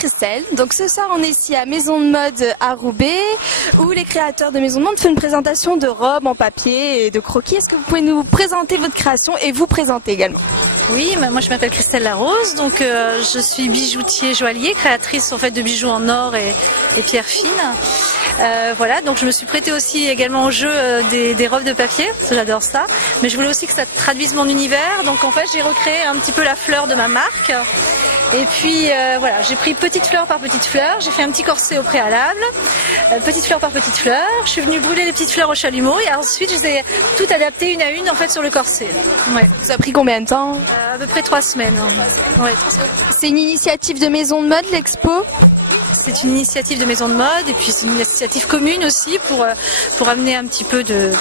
Christelle. Donc ce soir on est ici à Maison de Mode à Roubaix où les créateurs de Maison de Mode font une présentation de robes en papier et de croquis. Est-ce que vous pouvez nous présenter votre création et vous présenter également? Oui, moi je m'appelle Christelle Larose, donc je suis bijoutier joaillier, créatrice en fait de bijoux en or et pierres fines. Voilà, donc je me suis prêtée aussi également au jeu des robes de papier, parce que j'adore ça. Mais je voulais aussi que ça traduise mon univers, donc en fait j'ai recréé un petit peu la fleur de ma marque. Et puis voilà, j'ai pris petite fleur par petite fleur, j'ai fait un petit corset au préalable, petite fleur par petite fleur. Je suis venue brûler les petites fleurs au chalumeau et ensuite je les ai toutes adaptées une à une en fait sur le corset. Ouais. Ça a pris combien de temps? À peu près 3 semaines. Ouais, 3 semaines. C'est une initiative de Maison de Mode, l'expo? C'est une initiative de Maison de Mode et puis c'est une initiative commune aussi pour amener un petit peu de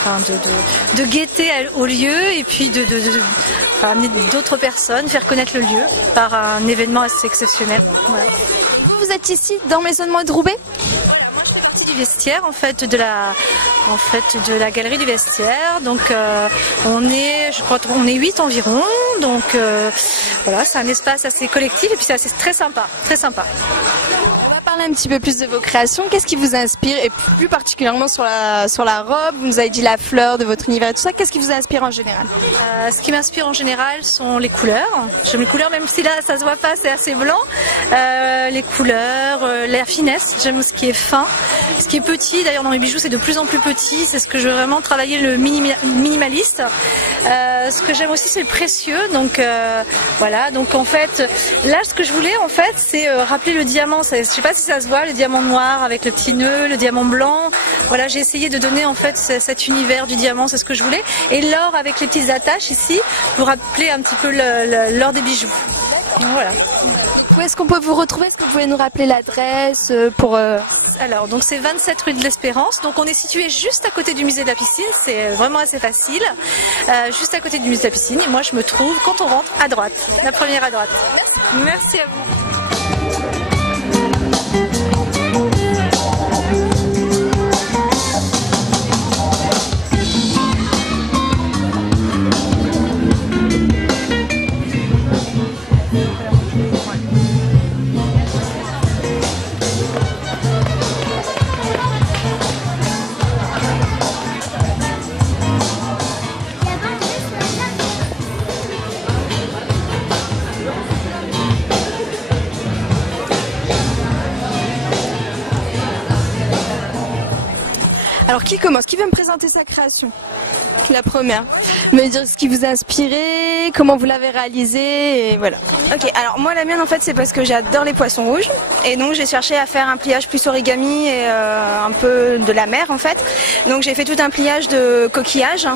gaieté au lieu et puis amener d'autres personnes, faire connaître le lieu par un événement assez exceptionnel. Voilà. Vous êtes ici dans Maison de Mode Roubaix? Du vestiaire en fait de la galerie du vestiaire, donc je crois on est 8 environ, donc voilà, c'est un espace assez collectif et puis c'est très sympa, très sympa. Parler un petit peu plus de vos créations, qu'est-ce qui vous inspire et plus particulièrement sur la robe, vous nous avez dit la fleur de votre univers et tout ça, qu'est-ce qui vous inspire en général? Ce qui m'inspire en général sont les couleurs, j'aime les couleurs même si là ça se voit pas, c'est assez blanc, les couleurs, la finesse, j'aime ce qui est fin, ce qui est petit, d'ailleurs dans mes bijoux c'est de plus en plus petit, c'est ce que je veux vraiment travailler, le minimaliste. Ce que j'aime aussi c'est le précieux, donc voilà, donc en fait là ce que je voulais en fait c'est rappeler le diamant, je sais pas si ça se voit, le diamant noir avec le petit nœud, le diamant blanc. Voilà, j'ai essayé de donner en fait cet univers du diamant, c'est ce que je voulais. Et l'or avec les petites attaches ici pour rappeler un petit peu l'or des bijoux. Voilà. Où est-ce qu'on peut vous retrouver? Est-ce que vous pouvez nous rappeler l'adresse pour Alors, donc c'est 27 rue de l'Espérance. Donc on est situé juste à côté du musée de la piscine. C'est vraiment assez facile. Juste à côté du musée de la piscine. Et moi, je me trouve quand on rentre à droite, la première à droite. Merci. Merci à vous. Alors qui commence? Qui veut me présenter sa création? La première. Me dire ce qui vous a inspiré, comment vous l'avez réalisé et voilà. Ok, alors moi la mienne en fait c'est parce que j'adore les poissons rouges et donc j'ai cherché à faire un pliage plus origami et un peu de la mer en fait. Donc j'ai fait tout un pliage de coquillage,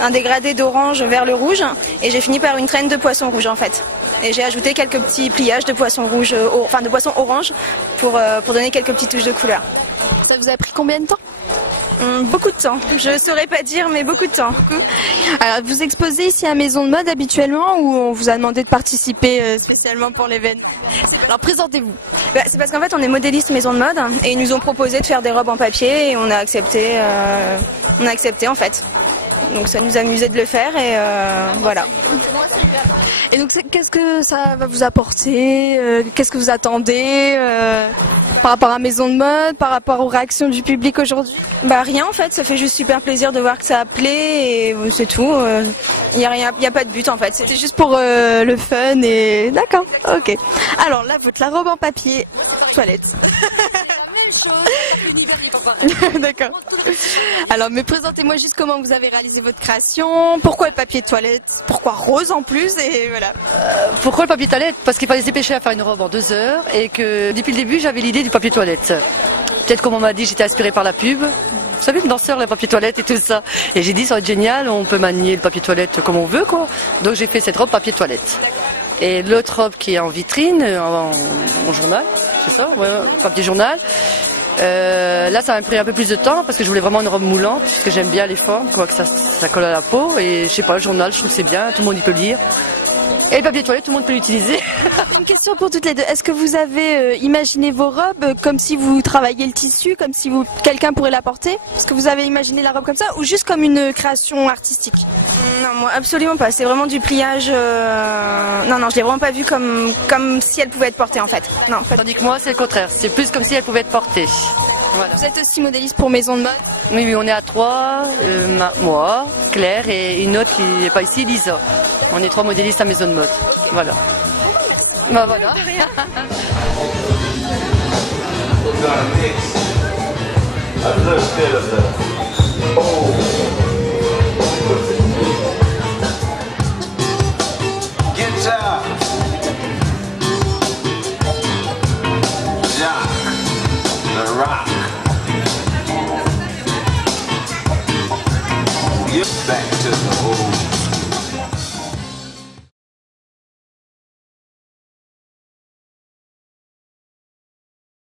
un dégradé d'orange vers le rouge et j'ai fini par une traîne de poissons rouges en fait. Et j'ai ajouté quelques petits pliages de poissons rouges, enfin de poissons orange pour donner quelques petites touches de couleur. Ça vous a pris combien de temps? Beaucoup de temps, je saurais pas dire mais beaucoup de temps. Alors vous exposez ici à Maison de Mode habituellement ou on vous a demandé de participer spécialement pour l'événement? Alors présentez-vous. C'est parce qu'en fait on est modéliste Maison de Mode et ils nous ont proposé de faire des robes en papier et on a accepté en fait. Donc ça nous amusait de le faire et voilà. Et donc qu'est-ce que ça va vous apporter? Qu'est-ce que vous attendez par rapport à Maison de Mode, par rapport aux réactions du public aujourd'hui? Bah rien en fait, ça fait juste super plaisir de voir que ça a plu et c'est tout. Il y a pas de but en fait. C'est juste pour le fun et d'accord. Ok. Alors là, la robe en papier toilette. D'accord. Alors, mais présentez-moi juste comment vous avez réalisé votre création. Pourquoi le papier toilette? Pourquoi rose en plus? Et voilà. Pourquoi le papier toilette? Parce qu'il fallait se dépêcher à faire une robe en 2 heures et que depuis le début j'avais l'idée du papier toilette. Peut-être comme on m'a dit, j'étais inspirée par la pub. Vous savez, le danseur, le papier toilette et tout ça. Et j'ai dit, ça va être génial, on peut manier le papier toilette comme on veut, quoi. Donc j'ai fait cette robe papier toilette. Et l'autre robe qui est en vitrine, en journal, c'est ça, ouais, papier journal. Là, ça m'a pris un peu plus de temps parce que je voulais vraiment une robe moulante, puisque j'aime bien les formes, quoi, que ça colle à la peau. Et je sais pas, le journal, je trouve que c'est bien, tout le monde y peut lire. Et le papier toilette, tout le monde peut l'utiliser. Une question pour toutes les deux. Est-ce que vous avez imaginé vos robes comme si vous travailliez le tissu, comme si quelqu'un pourrait la porter? Est-ce que vous avez imaginé la robe comme ça ou juste comme une création artistique? Non, moi absolument pas. C'est vraiment du pliage. Non, je l'ai vraiment pas vu comme si elle pouvait être portée en fait. Non, pas. Tandis que moi, c'est le contraire. C'est plus comme si elle pouvait être portée. Voilà. Vous êtes aussi modéliste pour Maison de Mode? Oui, on est à 3, moi, Claire et une autre qui n'est pas ici, Lisa. On est 3 modélistes à Maison de Mode. Voilà. Bah voilà. Guitar, Jack, the rock. Get back to the old